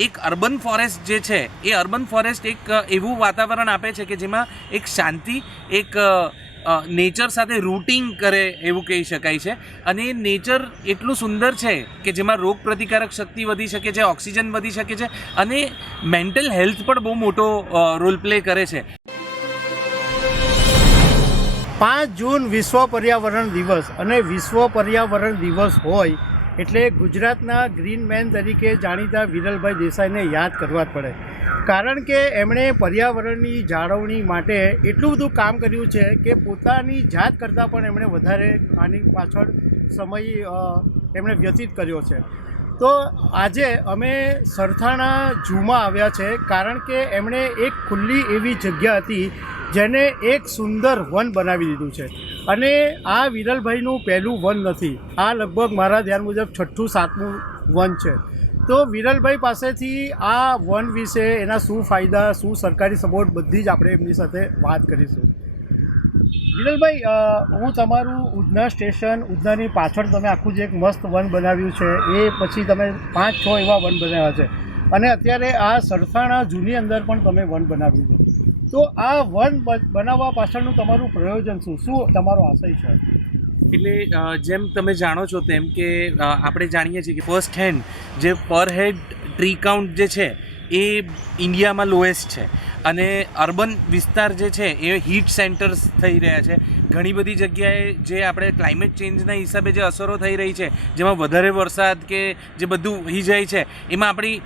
એક urban forest જે છે, એ અર્બન ફોરેસ્ટ એક એવું વાતાવરણ આપે છે કે જેમાં એક શાંતિ, એક નેચર સાથે રૂટિંગ કરે એવું કહી શકાય છે. અને એ નેચર એટલું સુંદર છે કે જેમાં રોગ પ્રતિકારક શક્તિ વધી શકે છે, ઓક્સિજન વધી શકે છે અને મેન્ટલ હેલ્થ પણ બહુ મોટો રોલ પ્લે કરે છે. પાંચ જૂન વિશ્વ પર્યાવરણ દિવસ અને વિશ્વ પર્યાવરણ દિવસ હોય એટલે ગુજરાતના ગ્રીન મેન તરીકે જાણીતા વિરલભાઈ દેસાઈને યાદ કરવા જ પડે. કારણ કે એમણે પર્યાવરણની જાળવણી માટે એટલું બધું કામ કર્યું છે કે પોતાની જાત કરતાં પણ એમણે વધારે આની પાછળ સમય એમણે વ્યતીત કર્યો છે. તો આજે અમે સરથાણા ઝૂમાં આવ્યા છે કારણ કે એમણે એક ખુલ્લી એવી જગ્યા હતી જેને એક સુંદર વન બનાવી દીધું છે. અને આ વિરલભાઈનું પહેલું વન નથી. આ લગભગ મારા ધ્યાન મુજબ છઠ્ઠું, સાતમું વન છે. તો વિરલભાઈ પાસેથી આ વન વિશે એના શું ફાયદા, શું સરકારી સપોર્ટ બધી જ આપણે એમની સાથે વાત કરીશું. વિરલભાઈ હું તમારું ઉધના સ્ટેશન, ઉધનાની પાછળ તમે આખું જે એક મસ્ત વન બનાવ્યું છે, એ પછી તમે પાંચ, છ એવા વન બનાવ્યા છે. અને અત્યારે આ સરથાણા જૂની અંદર પણ તમે વન બનાવ્યું છે. તો આ વન બનાવવા પાછળનું તમારું પ્રયોજન શું? શું તમારો આશય છે? એટલે જેમ તમે જાણો છો તેમ કે આપણે જાણીએ છીએ કે ફર્સ્ટ હેન્ડ જે પર હેડ ટ્રી કાઉન્ટ જે છે, એ ઇન્ડિયામાં લોએસ્ટ છે. અને અર્બન વિસ્તાર જે છે, એ હીટ સેન્ટર્સ થઈ રહ્યા છે. ઘણી બધી જગ્યાએ જે આપણે ક્લાઇમેટ ચેન્જના હિસાબે જે અસરો થઈ રહી છે, જેમાં વધારે વરસાદ કે જે બધું જાય છે, એમાં આપણી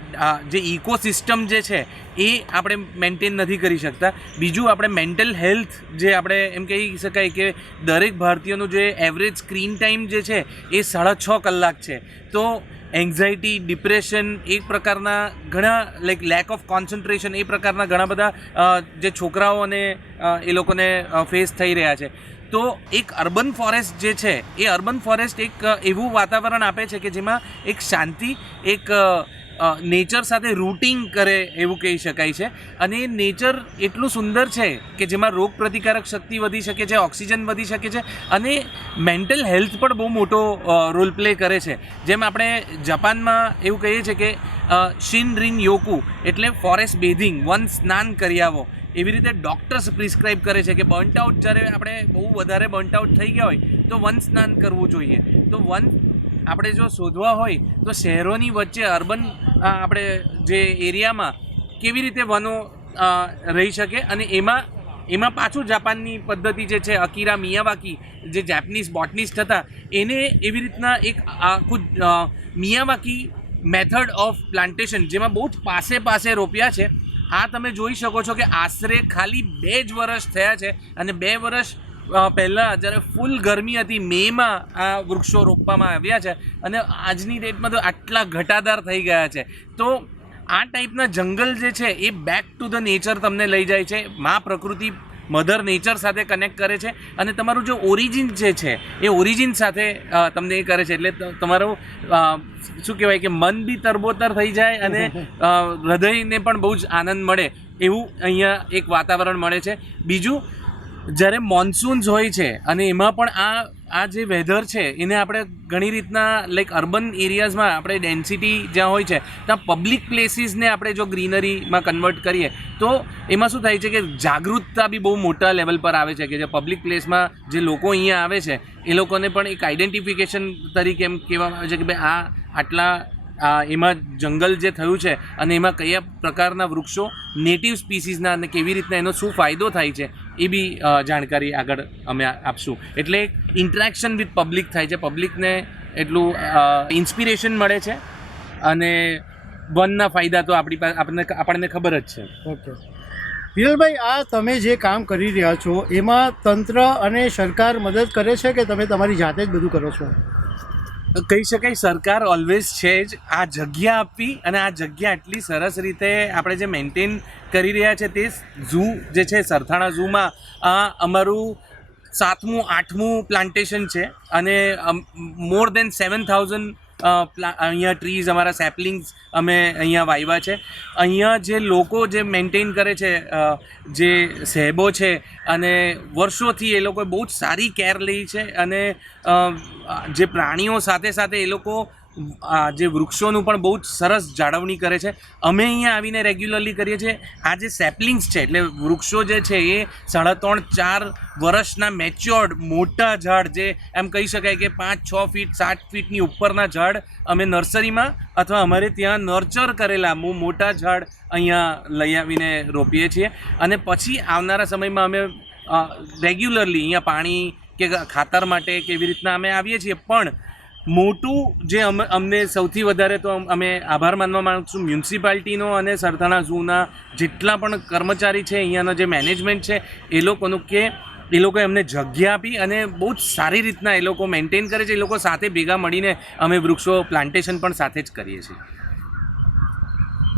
જે ઇકોસિસ્ટમ જે છે, એ આપણે મેન્ટેન નથી કરી શકતા. બીજું આપણે મેન્ટલ હેલ્થ જે આપણે એમ કહી શકાય કે દરેક ભારતીયનું જે એવરેજ સ્ક્રીન ટાઈમ જે છે, એ સાડા છ કલાક છે. તો એન્ઝાયટી ડિપ્રેશન એક પ્રકારના ઘણા લાઈક લેક ઓફ કોન્સન્ટ્રેશન એ પ્રકારના ઘણા બધા જે છોકરાઓ અને એ લોકોને ફેસ થઈ રહ્યા છે. તો એક અર્બન ફોરેસ્ટ જે છે, એ અર્બન ફોરેસ્ટ એક એવું વાતાવરણ આપે છે કે જેમાં એક શાંતિ, એક નેચર સાથે રૂટિંગ કરે એવું કહી શકાય છે. અને એ નેચર એટલું સુંદર છે કે જેમાં રોગ પ્રતિકારક શક્તિ વધી શકે છે, ઓક્સિજન વધી શકે છે અને મેન્ટલ હેલ્થ પણ બહુ મોટો રોલ પ્લે કરે છે. જેમ આપણે જાપાનમાં એવું કહીએ છીએ કે શિન રિન યોકુ એટલે ફોરેસ્ટ બેધિંગ વન સ્નાન કરી આવો એવી રીતે ડૉક્ટર્સ પ્રિસ્ક્રાઇબ કરે છે કે બર્ન્ટ આઉટ જ્યારે આપણે બહુ વધારે બર્ન્ટ આઉટ થઈ ગયા હોય, તો વન સ્નાન કરવું જોઈએ. તો વન આપણે જો શોધવા હોય, તો શહેરોની વચ્ચે અર્બન આપણે જે એરિયામાં કેવી રીતે વનો રહી શકે અને એમાં એમાં પાછું જાપાનની પદ્ધતિ જે છે, અકીરા મિયાવાકી, જે જેપનીઝ બોટનિસ્ટ હતા, એને એવી રીતના એક આખું મિયાવાકી મેથડ ઓફ પ્લાન્ટેશન જેમાં બહુ જ પાસે પાસે રોપ્યા છે. આ તમે જોઈ શકો છો કે આશરે ખાલી બે જ વર્ષ થયા છે અને બે વર્ષ પહેલાં જ્યારે ફૂલ ગરમી હતી, મેમાં આ વૃક્ષો રોપવામાં આવ્યા છે અને આજની ડેટમાં તો આટલા ઘટાદાર થઈ ગયા છે. તો આ ટાઈપના જંગલ જે છે, એ બેક ટુ ધ નેચર તમને લઈ જાય છે. મા પ્રકૃતિ મધર નેચર સાથે કનેક્ટ કરે છે અને તમારું જે ઓરિજિન જે છે, એ ઓરિજિન સાથે તમને એ કરે છે. એટલે તમારું શું કહેવાય કે મન બી તરબોતર થઈ જાય અને હૃદયને પણ બહુ જ આનંદ મળે એવું અહીંયા એક વાતાવરણ મળે છે. બીજું જ્યારે મોન્સૂન્સ હોય છે અને એમાં પણ આ આ જે વેધર છે, એને આપણે ઘણી રીતના લાઈક અર્બન એરિયાઝમાં આપણે ડેન્સિટી જ્યાં હોય છે, ત્યાં પબ્લિક પ્લેસીસને આપણે જો ગ્રીનરીમાં કન્વર્ટ કરીએ, તો એમાં શું થાય છે કે જાગૃતતા બી બહુ મોટા લેવલ પર આવે છે, કે જે પબ્લિક પ્લેસમાં જે લોકો અહીંયા આવે છે, એ લોકોને પણ એક આઈડેન્ટિફિકેશન તરીકે એમ કહેવામાં આવે છે કે ભાઈ, આ આટલા, આ એમાં જંગલ જે થયું છે અને એમાં કયા પ્રકારના વૃક્ષો નેટિવ સ્પીસીસના અને કેવી રીતના એનો શું ફાયદો થાય છે એ બી જાણકારી આગળ અમે આપશું. એટલે ઇન્ટરેક્શન વિથ પબ્લિક થાય છે. પબ્લિકને એટલું ઇન્સ્પિરેશન મળે છે અને વનના ફાયદા તો આપણી પાસે આપણને આપણને ખબર જ છે. ઓકે. વિરલભાઈ, આ તમે જે કામ કરી રહ્યા છો, એમાં તંત્ર અને સરકાર મદદ કરે છે કે તમે તમારી જાતે જ બધું કરો છો? કહી શકાય સરકાર ઓલવેઝ છે જ આ જગ્યા આપવી અને આ જગ્યા એટલી સરસ રીતે આપણે જે મેન્ટેન કરી રહ્યા છે તે ઝૂ જે છે, સરથાણા ઝૂમાં અમારું સાતમું, આઠમું પ્લાન્ટેશન છે અને મોર દેન સેવન થાઉઝન્ડ અહીંયા ટ્રીઝ અમારા સેપલિંગ્સ અમે અહીંયા વાવ્યા છે. અહીંયા જે લોકો જે મેન્ટેન કરે છે જે સહેબો છે, અને વર્ષોથી એ લોકોએ બહુ જ સારી કેર લઈ છે અને જે પ્રાણીઓ સાથે સાથે એ લોકો જે વૃક્ષોનું પણ બહુ જ સરસ જાળવણી કરે છે. અમે અહીંયા આવીને રેગ્યુલરલી કરીએ છીએ. આ જે સેપલિંગ્સ છે, એટલે વૃક્ષો જે છે એ સાડા ત્રણ, ચાર વર્ષના મેચ્યોર્ડ મોટા ઝાડ જે એમ કહી શકાય કે પાંચ, છ ફીટ સાત ફીટની ઉપરના ઝાડ અમે નર્સરીમાં અથવા અમારે ત્યાં નર્ચર કરેલા મોટા ઝાડ અહીંયા લઈ આવીને રોપીએ છીએ. અને પછી આવનારા સમયમાં અમે રેગ્યુલરલી અહીંયા પાણી કે ખાતર માટે કેવી રીતના અમે આવીએ છીએ. પણ મોટું જે અમ અમને સૌથી વધારે તો અમે આભાર માનવા માંગુ છું મ્યુનિસિપાલિટીનો અને સરથાણા ઝૂના જેટલા પણ કર્મચારી છે, અહીંયાના જે મેનેજમેન્ટ છે, એ લોકોનું કે એ લોકોએ અમને જગ્યા આપી અને બહુ જ સારી રીતના એ લોકો મેન્ટેન કરે છે, એ લોકો સાથે ભેગા મળીને અમે વૃક્ષો પ્લાન્ટેશન પણ સાથે જ કરીએ છીએ.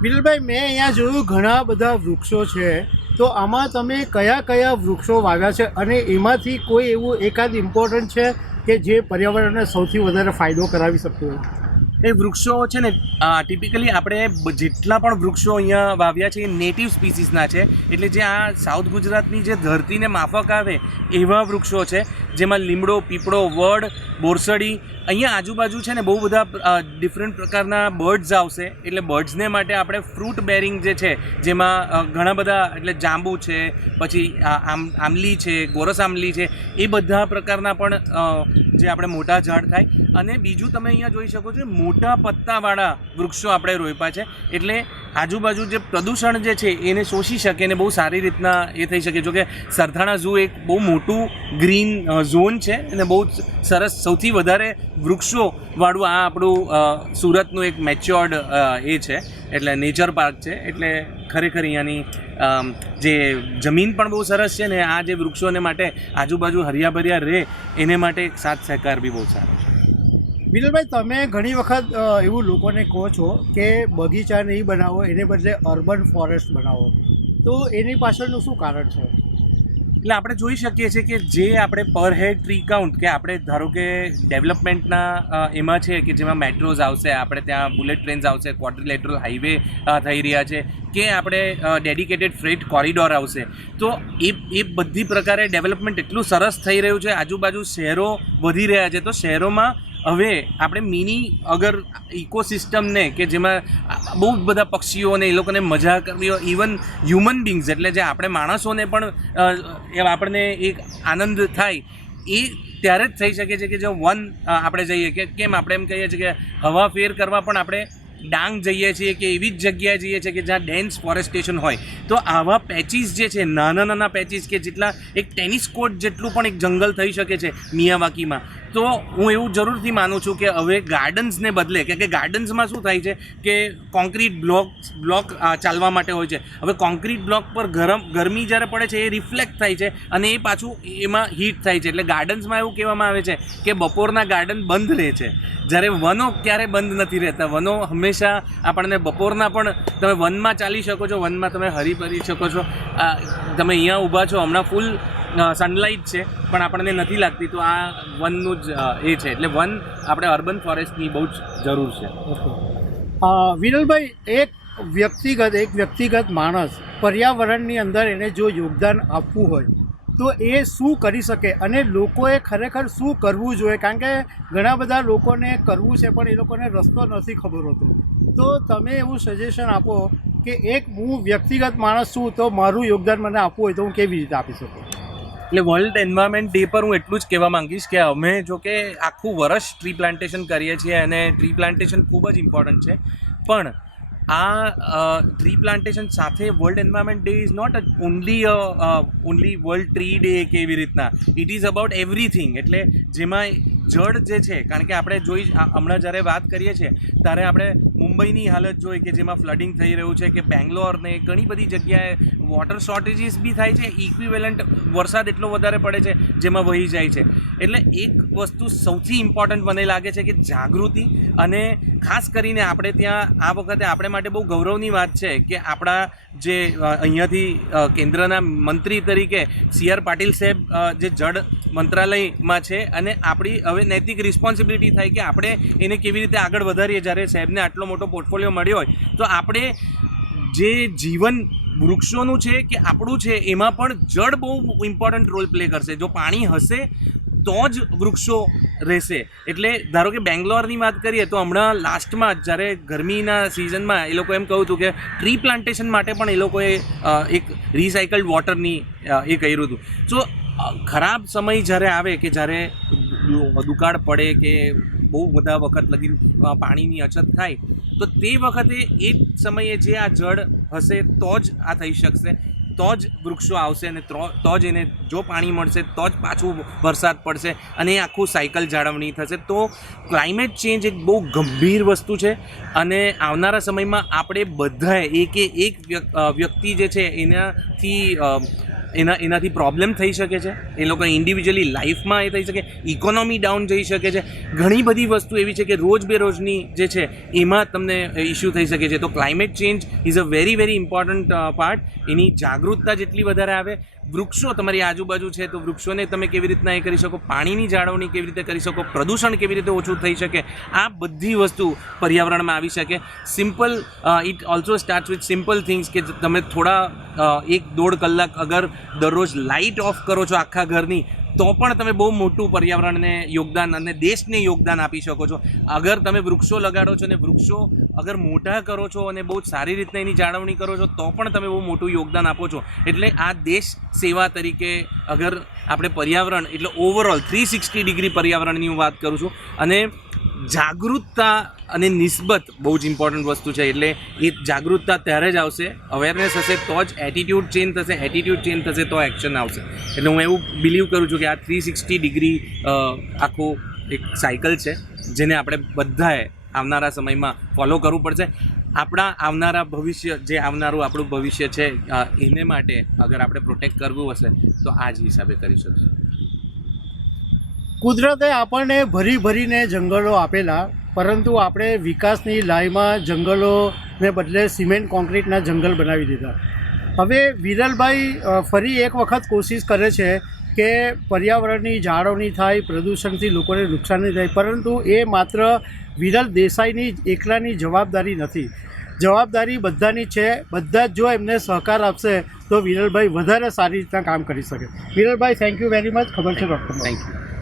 બિલભાઈ મેં અહીંયા જોયું ઘણા બધા વૃક્ષો છે. તો આમાં તમે કયા કયા વૃક્ષો વાવ્યા છે અને એમાંથી કોઈ એવું એકાદ ઇમ્પોર્ટન્ટ છે કે જે પર્યાવરણને સૌથી વધારે ફાયદો કરાવી શકતું હોય? એ વૃક્ષો છે ને ટિપિકલી આપણે જેટલા પણ વૃક્ષો અહીંયા વાવ્યા છે એ નેટિવ સ્પીસીસના છે. એટલે જે આ સાઉથ ગુજરાતની જે ધરતીને માફક આવે એવા વૃક્ષો છે, જેમાં લીમડો, પીપળો, વડ, બોરસડી અહીંયા આજુબાજુ છે ને બહુ બધા ડિફરન્ટ પ્રકારના બર્ડ્સ આવશે. એટલે બર્ડ્સને માટે આપણે ફ્રૂટ બેરિંગ જે છે, જેમાં ઘણા બધા, એટલે જાંબુ છે, પછી આમ આમલી છે, ગોરસ આમલી છે, એ બધા પ્રકારના પણ જે આપણે મોટા ઝાડ થાય. અને બીજું તમે અહીંયા જોઈ શકો છો, મોટા પત્તાવાળા વૃક્ષો આપણે રોપ્યા છે. એટલે આજુબાજુ જે પ્રદૂષણ જે છે, એને શોષી શકે ને બહુ સારી રીતના એ થઈ શકે. જો કે સરથાણા ઝૂ એક બહુ મોટું ગ્રીન ઝોન છે અને બહુ સરસ, સૌથી વધારે વૃક્ષો વાળું આ આપણું સુરતનું એક મેચ્યોર્ડ એ છે. એટલે નેચર પાર્ક છે. એટલે ખરેખર અહીંયાની જે જમીન પણ બહુ સરસ છે ને આ જે વૃક્ષોને માટે આજુબાજુ હરિયાભર્યા રહે, એને માટે એક સાથ સહકાર બી બહુ સારો છે. વિરલભાઈ તમે ઘણી વખત એવું લોકોને કહો છો કે બગીચા નહીં બનાવો, એને બદલે અર્બન ફોરેસ્ટ બનાવો. તો એની પાછળનું શું કારણ છે? એટલે આપણે જોઈ શકીએ છીએ કે જે આપણે પર હેડ ટ્રી કાઉન્ટ કે આપણે ધારો કે ડેવલપમેન્ટના એમાં છે કે જેમાં મેટ્રોઝ આવશે, આપણે ત્યાં બુલેટ ટ્રેન્સ આવશે ક્વોડ્રિલેટરલ હાઈવે થઈ રહ્યા છે. કે આપણે ડેડિકેટેડ ફ્રેટ કોરિડોર આવશે. તો એ એ બધી પ્રકારે ડેવલપમેન્ટ એટલું સરસ થઈ રહ્યું છે. આજુબાજુ શહેરો વધી રહ્યા છે. તો શહેરોમાં હવે આપણે મિની અગર ઇકોસિસ્ટમને કે જેમાં બહુ બધા પક્ષીઓને એ લોકોને મજા કરવી હોય ઇવન હ્યુમન બિંગ્સ એટલે જે આપણે માણસોને પણ આપણને એક આનંદ થાય, એ ત્યારે જ થઈ શકે છે કે જો વન આપણે જઈએ કે કેમ? આપણે એમ કહીએ છીએ કે હવા ફેર કરવા પણ આપણે ડાંગ જઈએ છીએ કે એવી જ જગ્યાએ જઈએ છીએ કે જ્યાં ડેન્સ ફોરેસ્ટેશન હોય. તો આવા પેચીસ જે છે, નાના નાના પેચીસ કે જેટલા એક ટેનિસ કોર્ટ જેટલું પણ એક જંગલ થઈ શકે છે મિયાવાકીમાં તો હું એવું જરૂરથી માનું છું કે હવે ગાર્ડન્સને બદલે, કે કે ગાર્ડન્સમાં શું થાય છે કે કોન્ક્રીટ બ્લોક બ્લોક ચાલવા માટે હોય છે. હવે કોન્ક્રીટ બ્લોક પર ગરમ, ગરમી જ્યારે પડે છે એ રિફ્લેક્ટ થાય છે અને એ પાછું એમાં હીટ થાય છે. એટલે ગાર્ડન્સમાં એવું કહેવામાં આવે છે કે બપોરના ગાર્ડન બંધ રહે છે. જ્યારે વનો ક્યારે બંધ નથી રહેતા. વનો હંમેશા આપણને બપોરના પણ તમે વનમાં ચાલી શકો છો, વનમાં તમે હરી ફરી શકો છો. તમે અહીંયા ઊભા છો, હમણાં ફૂલ સનલાઇટ છે, પણ આપણને નથી લાગતી. તો આ વનનું જ એ છે. એટલે વન આપણે અર્બન ફોરેસ્ટની બહુ જ જરૂર છે. વિરલભાઈ, એક વ્યક્તિગત એક વ્યક્તિગત માણસ પર્યાવરણની અંદર એને જો યોગદાન આપવું હોય, તો એ શું કરી શકે? અને લોકોએ ખરેખર શું કરવું જોઈએ? કારણ કે ઘણા બધા લોકોને કરવું છે, પણ એ લોકોને રસ્તો નથી ખબર હોતો. તો તમે એવું સજેશન આપો કે એક હું વ્યક્તિગત માણસ છું, તો મારું યોગદાન મને આપવું હોય તો હું કેવી રીતે આપી શકું? એટલે વર્લ્ડ એન્વાયરમેન્ટ ડે પર હું એટલું જ કહેવા માંગીશ કે અમે જો કે આખું વર્ષ ટ્રી પ્લાન્ટેશન કરીએ છીએ અને ટ્રી પ્લાન્ટેશન ખૂબ જ ઇમ્પોર્ટન્ટ છે. પણ આ ટ્રી પ્લાન્ટેશન સાથે world environment day is not only only world tree day કે એવી રીતના. ઇટ ઇઝ અબાઉટ એવરીથિંગ એટલે જેમાં જળ જે છે, કારણ કે આપણે જોઈ હમણાં જ્યારે વાત કરીએ છીએ, ત્યારે આપણે મુંબઈની હાલત જોઈ કે જેમાં ફ્લડિંગ થઈ રહ્યું છે, કે બેંગ્લોર ને ઘણી બધી જગ્યાએ વોટર શોર્ટેજીસ બી થાય છે ઇક્વિવેલન્ટ વરસાદ એટલો વધારે પડે છે, જેમાં વહી જાય છે. એટલે એક વસ્તુ સૌથી ઇમ્પોર્ટન્ટ મને લાગે છે કે જાગૃતિ અને ખાસ કરીને આપણે ત્યાં આ વખતે આપણે માટે બહુ ગૌરવની વાત છે કે આપણા જે અહીંયાથી કેન્દ્રના મંત્રી તરીકે સી આર પાટીલ સાહેબ જે જળ મંત્રાલયમાં છે અને આપણી હવે નૈતિક રિસ્પોન્સિબિલિટી થાય કે આપણે એને કેવી રીતે આગળ વધારીએ જ્યારે સાહેબને આટલો મોટો પોર્ટફોલિયો મળ્યો હોય. તો આપણે જે જીવન વૃક્ષોનું છે કે આપણું છે એમાં પણ જળ બહુ ઇમ્પોર્ટન્ટ રોલ પ્લે કરશે. જો પાણી હશે, તો જ વૃક્ષો રહેશે. એટલે ધારો કે બેંગ્લોરની વાત કરીએ તો હમણાં લાસ્ટમાં જ્યારે ગરમીના સિઝનમાં એ લોકો એમ કહું હતું કે ટ્રી પ્લાન્ટેશન માટે પણ એ લોકોએ એક રિસાયકલ્ડ વોટરની એ કર્યું હતું. સો ખરાબ સમય જ્યારે આવે કે જ્યારે દુકાળ પડે કે બહુ બધા વખત લગી પાણીની અછત થાય, તો તે વખતે એ સમયે જે આ જળ હશે તો જ આ થઈ શકશે. તો જ વૃક્ષો આવશે અને તો જ એને જો પાણી મળશે, તો જ પાછું વરસાદ પડશે અને એ આખું સાયકલ જાળવણી થશે. તો ક્લાઇમેટ ચેન્જ એક બહુ ગંભીર વસ્તુ છે અને આવનારા સમયમાં આપણે બધાએ એકે એક વ્યક્તિ જે છે એનાથી એના એનાથી પ્રોબ્લેમ થઈ શકે છે. એ લોકો ઇન્ડિવિજ્યુઅલી લાઈફમાં એ થઈ શકે. ઇકોનોમી ડાઉન જઈ શકે છે. ઘણી બધી વસ્તુ એવી છે કે રોજ બેરોજની જે છે, એમાં તમને ઇસ્યુ થઈ શકે છે. તો climate change is a very very important part એની જાગૃતતા જેટલી વધારે આવે વૃક્ષો તમારી આજુબાજુ છે તો વૃક્ષોને તમે કેવી રીતના એ કરી શકો? પાણીની જાળવણી કેવી રીતે કરી શકો? પ્રદૂષણ કેવી રીતે ઓછું થઈ શકે? આ બધી વસ્તુ પર્યાવરણમાં આવી શકે. Simple it also start with simple things કે તમે થોડા એક દોઢ કલાક અગર દરરોજ લાઇટ ઓફ કરો છો આખા ઘરની તો પણ તમે બહુ મોટું પર્યાવરણને યોગદાન અને દેશને યોગદાન આપી શકો છો. અગર તમે વૃક્ષો લગાડો છો અને વૃક્ષો અગર મોટા કરો છો અને બહુ સારી રીતના એની જાળવણી કરો છો, તો પણ તમે બહુ મોટું યોગદાન આપો છો. એટલે આ દેશ સેવા તરીકે અગર આપણે પર્યાવરણ, એટલે ઓવરઓલ થ્રી સિક્સટી ડિગ્રી પર્યાવરણની હું વાત કરું છું. અને જાગૃતતા અને નિસ્બત બહુ જ ઇમ્પોર્ટન્ટ વસ્તુ છે. એટલે એ જાગૃતતા ત્યારે જ આવશે. અવેરનેસ હશે તો જ એટીટ્યૂડ ચેન્જ થશે. એટીટ્યૂડ ચેન્જ થશે તો એક્શન આવશે. એટલે હું એવું બિલીવ કરું છું કે આ થ્રી સિક્સટી ડિગ્રી આખું એક સાયકલ છે, જેને આપણે બધાએ આવનારા સમયમાં ફોલો કરવું પડશે. આપણા આવનારા ભવિષ્ય, જે આવનારું આપણું ભવિષ્ય છે એને માટે અગર આપણે પ્રોટેક્ટ કરવું હશે, તો આ જ હિસાબે કરી શકશું. કુદરતે આપણને ભરી ભરીને જંગલો આપેલા, પરંતુ આપણે વિકાસની લાઈમાં જંગલોને બદલે સિમેન્ટ કોન્ક્રીટના જંગલ બનાવી દીધા. હવે વિરલભાઈ ફરી એક વખત કોશિશ કરે છે કે પર્યાવરણની જાળવણી થાય, પ્રદૂષણથી લોકોને નુકસાન નહીં થાય, પરંતુ એ માત્ર વિરલ દેસાઈની એકલાની જવાબદારી નથી. જવાબદારી બધાની છે. બધા જ જો એમને સહકાર આપશે, તો વિરલભાઈ વધારે સારી રીતના કામ કરી શકે. Viralbhai thank you very much ખબર છે ડૉક્ટર થેન્ક યુ